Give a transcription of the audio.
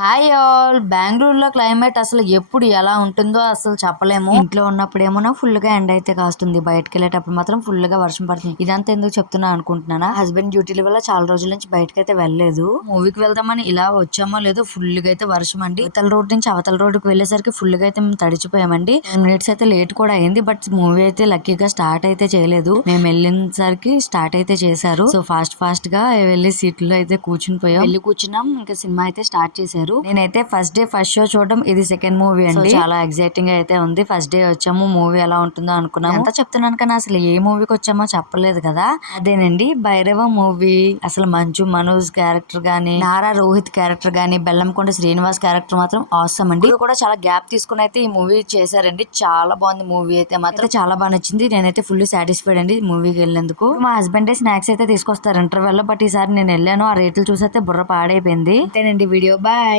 Hi all. బెంగళూరులో climate అసలు ఎప్పుడు ఎలా ఉంటుందో అసలు చెప్పలేము. ఇంట్లో ఉన్నప్పుడేమో ఫుల్గా ఎండ అయితే కాస్తుంది. బయటకు వెళ్ళేటప్పుడు మాత్రం ఫుల్గా వర్షం పడుతుంది. ఇదంతా ఎందుకు చెప్తున్నా అనుకుంటున్నానా? హస్బెండ్ డ్యూటీల వల్ల చాలా రోజుల నుంచి బయటకు అయితే వెళ్ళలేదు. మూవీకి వెళ్దామని ఇలా వచ్చామో లేదో ఫుల్గా అయితే వర్షం అండి. అవతల రోడ్ నుంచి అవతల రోడ్డుకి వెళ్ళేసరికి ఫుల్గా అయితే మేము తడిచిపోయామండి. మినిట్స్ అయితే లేట్ కూడా అయింది బట్ మూవీ అయితే లక్కీగా స్టార్ట్ అయితే చేయలేదు. మేము వెళ్ళేసరికి స్టార్ట్ అయితే చేశారు. సో ఫాస్ట్ ఫాస్ట్గా వెళ్ళి సీట్లో అయితే కూర్చుని పోయాం. వెళ్ళి కూర్చున్నాం. ఇంకా సినిమా అయితే స్టార్ట్ చేశారు. నేనైతే ఫస్ట్ డే ఫస్ట్ షో చూడడం ఇది సెకండ్ మూవీ అండి. చాలా ఎక్సైటింగ్గా అయితే ఉంది. ఫస్ట్ డే వచ్చాము మూవీ ఎలా ఉంటుందో అనుకున్నాము. ఎంత చెప్తున్నాను కానీ అసలు ఏ మూవీకి వచ్చామో చెప్పలేదు కదా. అదేనండి భైరవ మూవీ అసలు మంచు మనోజ్ క్యారెక్టర్ గానీ నారా రోహిత్ క్యారెక్టర్ గానీ బెల్లంకొండ శ్రీనివాస్ క్యారెక్టర్ మాత్రం అవసరం అండి. ఇది కూడా చాలా గ్యాప్ తీసుకుని అయితే ఈ మూవీ చేశారండి. చాలా బాగుంది మూవీ అయితే మాత్రం. చాలా బాగా నచ్చింది. నేనైతే ఫుల్ సాటిస్ఫైడ్ అండి మూవీకి వెళ్ళినందుకు. మా హస్బెండ్ స్నాక్స్ అయితే తీసుకొస్తారు ఇంటర్వెల్లో బట్ ఈసారి నేను వెళ్ళాను. ఆ రేట్లు చూసైతే బుర్ర పాడైపోయింది. అంతేనండి వీడియో బాయ్